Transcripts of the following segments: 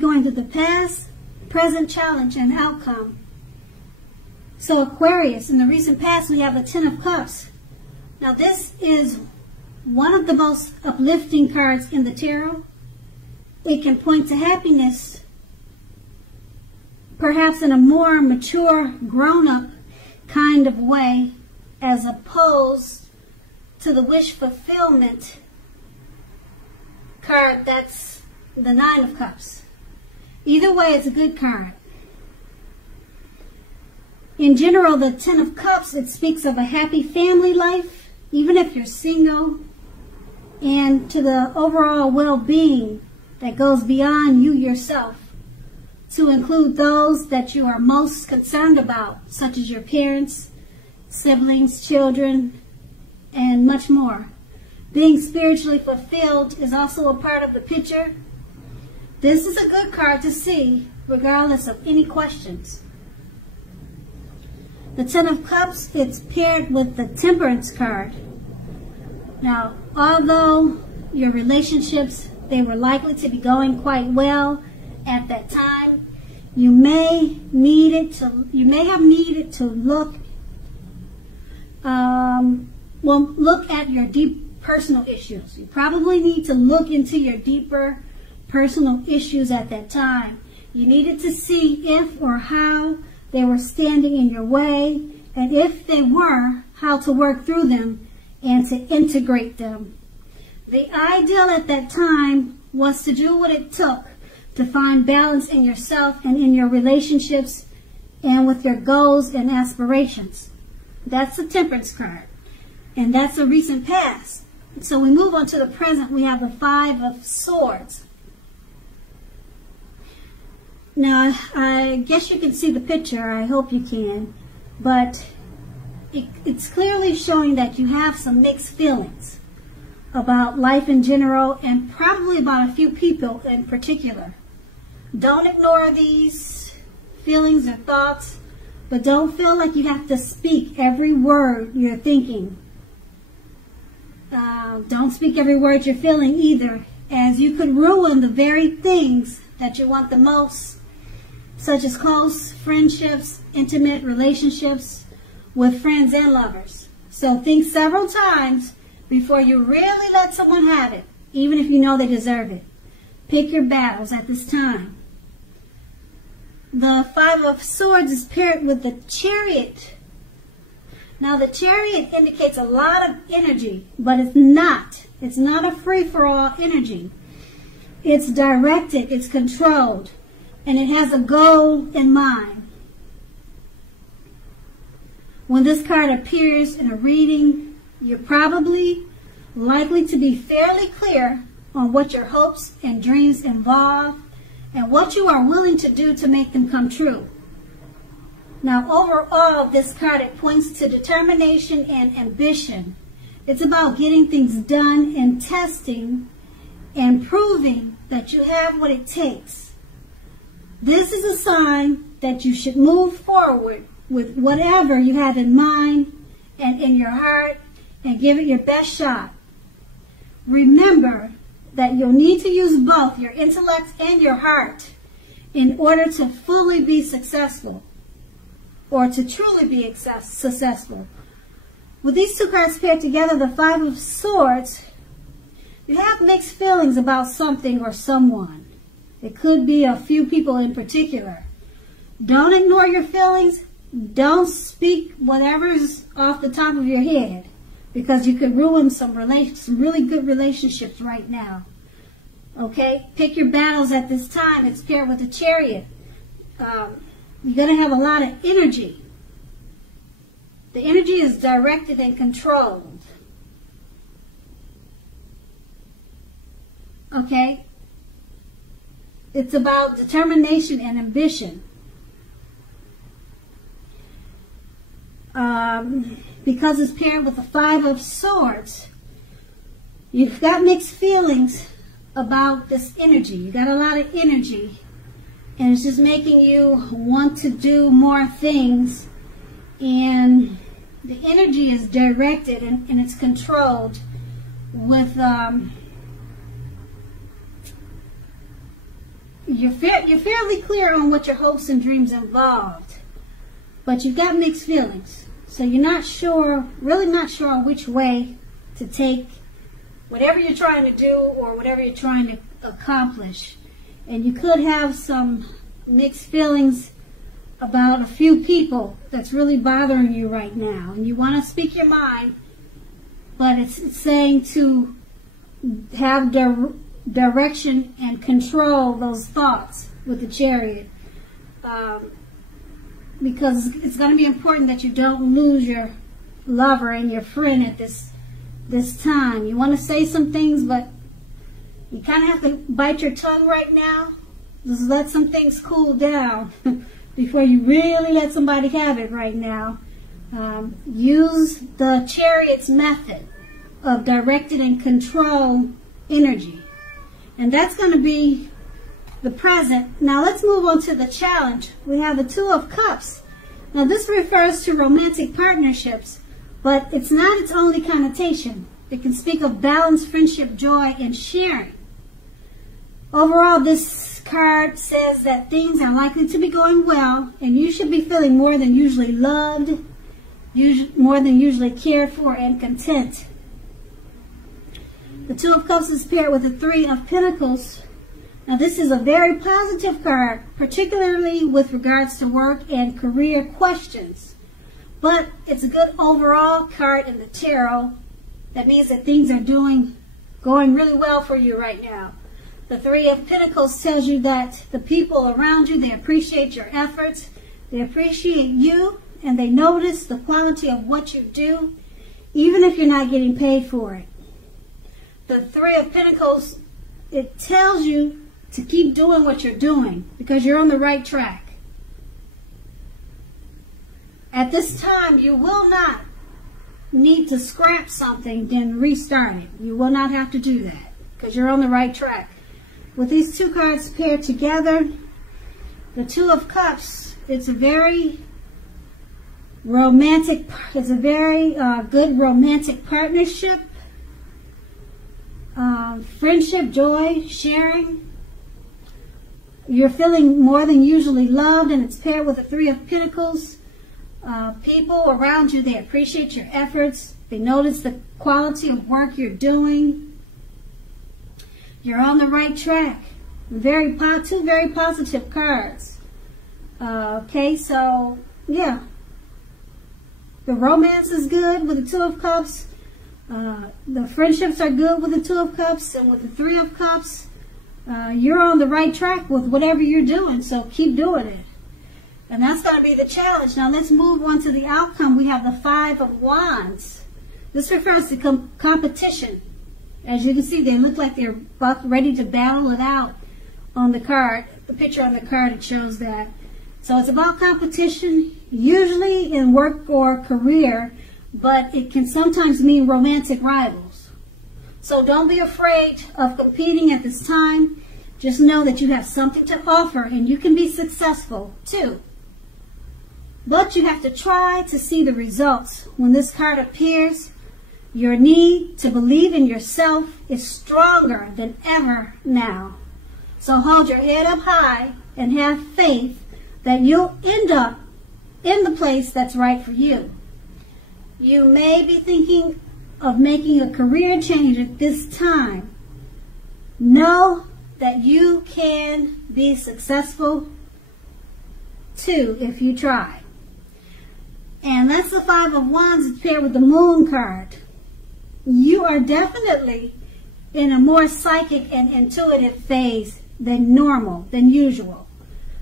going through the past, present challenge, and outcome. So Aquarius, in the recent past, we have the Ten of Cups. Now this is one of the most uplifting cards in the tarot. It can point to happiness, perhaps in a more mature, grown-up kind of way, as opposed to the wish fulfillment card that's the Nine of Cups. Either way, it's a good card. In general, the Ten of Cups, it speaks of a happy family life, even if you're single, and to the overall well-being that goes beyond you yourself, to include those that you are most concerned about, such as your parents, siblings, children, and much more. Being spiritually fulfilled is also a part of the picture. This is a good card to see, regardless of any questions. The Ten of Cups, it's paired with the Temperance card. Now, although your relationships, they were likely to be going quite well at that time, you may have needed to look at your deep personal issues. You probably need to look into your deeper personal issues at that time. You needed to see if or how they were standing in your way, and if they were, how to work through them and to integrate them. The ideal at that time was to do what it took to find balance in yourself and in your relationships and with your goals and aspirations. That's the Temperance card, and that's a recent past. So we move on to the present. We have the Five of Swords. Now, I guess you can see the picture. I hope you can. But it's clearly showing that you have some mixed feelings about life in general, and probably about a few people in particular. Don't ignore these feelings or thoughts, but don't feel like you have to speak every word you're thinking. Don't speak every word you're feeling either, as you could ruin the very things that you want the most, such as close friendships, intimate relationships with friends and lovers. So think several times before you really let someone have it, even if you know they deserve it. Pick your battles at this time. The Five of Swords is paired with the Chariot. Now the Chariot indicates a lot of energy, but it's not. It's not a free-for-all energy. It's directed, it's controlled, and it has a goal in mind. When this card appears in a reading, you're probably likely to be fairly clear on what your hopes and dreams involve and what you are willing to do to make them come true. Now, overall, this card, it points to determination and ambition. It's about getting things done and testing and proving that you have what it takes. This is a sign that you should move forward with whatever you have in mind and in your heart, and give it your best shot. Remember that you'll need to use both your intellect and your heart in order to fully be successful, or to truly be successful. With these two cards paired together, the Five of Swords, you have mixed feelings about something or someone. It could be a few people in particular. Don't ignore your feelings. Don't speak whatever's off the top of your head, because you could ruin some really good relationships right now. Okay? Pick your battles at this time. It's paired with the Chariot. You're going to have a lot of energy. The energy is directed and controlled. Okay? It's about determination and ambition. Because it's paired with the Five of Swords, you've got mixed feelings about this energy. You got a lot of energy, and it's just making you want to do more things, and the energy is directed and it's controlled with you're fairly clear on what your hopes and dreams involved, but you've got mixed feelings. So you're not sure, really not sure which way to take whatever you're trying to do or whatever you're trying to accomplish. And you could have some mixed feelings about a few people that's really bothering you right now. And you want to speak your mind, but it's saying to have direction and control those thoughts with the Chariot. Because it's going to be important that you don't lose your lover and your friend at this time. You want to say some things, but you kind of have to bite your tongue right now. Just let some things cool down before you really let somebody have it right now. Use the Chariot's method of directed and controlled energy. And that's going to be the present. Now let's move on to the challenge. We have the Two of Cups. Now this refers to romantic partnerships, but it's not its only connotation. It can speak of balance, friendship, joy, and sharing. Overall, this card says that things are likely to be going well, and you should be feeling more than usually loved, more than usually cared for, and content. The Two of Cups is paired with the Three of Pentacles. Now this is a very positive card, particularly with regards to work and career questions. But it's a good overall card in the tarot. That means that things are going really well for you right now. The Three of Pentacles tells you that the people around you, they appreciate your efforts, they appreciate you, and they notice the quality of what you do, even if you're not getting paid for it. The Three of Pentacles, it tells you to keep doing what you're doing because you're on the right track. At this time, you will not need to scrap something, then restart it. You will not have to do that because you're on the right track. With these two cards paired together, the Two of Cups, it's a very romantic, it's a very good romantic partnership. Friendship, joy, sharing. You're feeling more than usually loved, and it's paired with the Three of Pentacles. People around you, they appreciate your efforts. They notice the quality of work you're doing. You're on the right track. Two very positive cards. Okay, so yeah. The romance is good with the Two of Cups. The friendships are good with the Two of Cups, and with the Three of Cups, you're on the right track with whatever you're doing, so keep doing it. And that's going to be the challenge. Now let's move on to the outcome. We have the Five of Wands. This refers to competition. As you can see, they look like they're ready to battle it out on the card. The picture on the card, it shows that. So it's about competition, usually in work or career, but it can sometimes mean romantic rivals. So don't be afraid of competing at this time. Just know that you have something to offer and you can be successful too. But you have to try to see the results. When this card appears, your need to believe in yourself is stronger than ever now. So hold your head up high and have faith that you'll end up in the place that's right for you. You may be thinking of making a career change at this time. Know that you can be successful too if you try. And that's the Five of Wands. It's paired with the Moon card. You are definitely in a more psychic and intuitive phase than normal, than usual.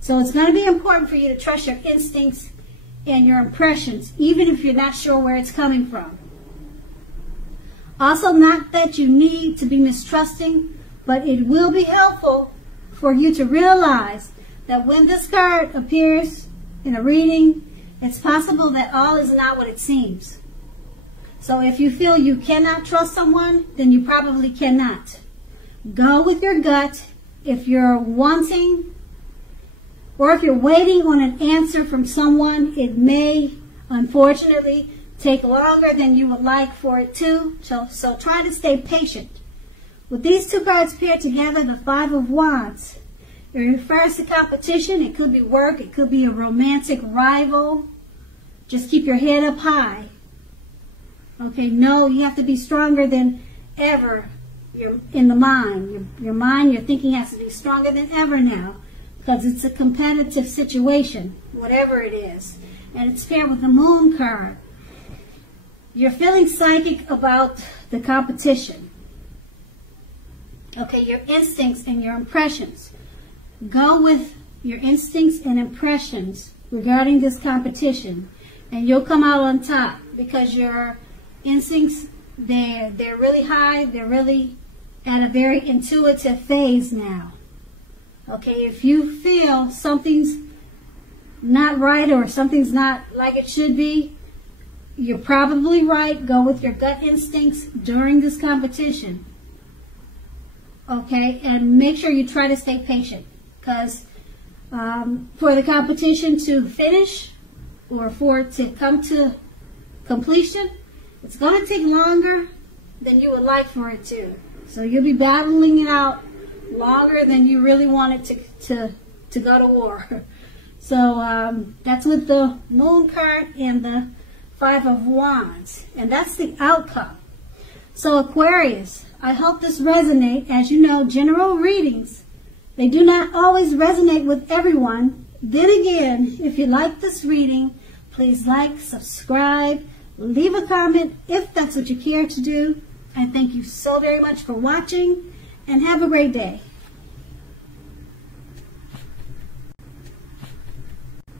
So it's going to be important for you to trust your instincts and your impressions, even if you're not sure where it's coming from. Also, not that you need to be mistrusting, but it will be helpful for you to realize that when this card appears in a reading, it's possible that all is not what it seems. So if you feel you cannot trust someone, then you probably cannot. Go with your gut. If you're wanting, or if you're waiting on an answer from someone, it may, unfortunately, take longer than you would like for it to. So try to stay patient. With these two cards paired together, the Five of Wands, It refers to competition. It could be work. It could be a romantic rival. Just keep your head up high. Okay, no, you have to be stronger than ever. You're in the mind. Your mind, your thinking has to be stronger than ever now, because it's a competitive situation, whatever it is. And it's paired with the moon card. You're feeling psychic about the competition. Okay, your instincts and your impressions. Go with your instincts and impressions regarding this competition, and you'll come out on top, because your instincts, they're really high. They're really at a very intuitive phase now. Okay, if you feel something's not right or something's not like it should be, you're probably right. Go with your gut instincts during this competition. Okay, and make sure you try to stay patient, because for the competition to finish or for it to come to completion, it's going to take longer than you would like for it to. So you'll be battling it out longer than you really want it to go to war. So that's with the moon card and the 5 of Wands. And that's the outcome. So Aquarius, I hope this resonates. As you know, general readings, they do not always resonate with everyone. Then again, if you like this reading, please like, subscribe, leave a comment if that's what you care to do. I thank you so very much for watching, and have a great day.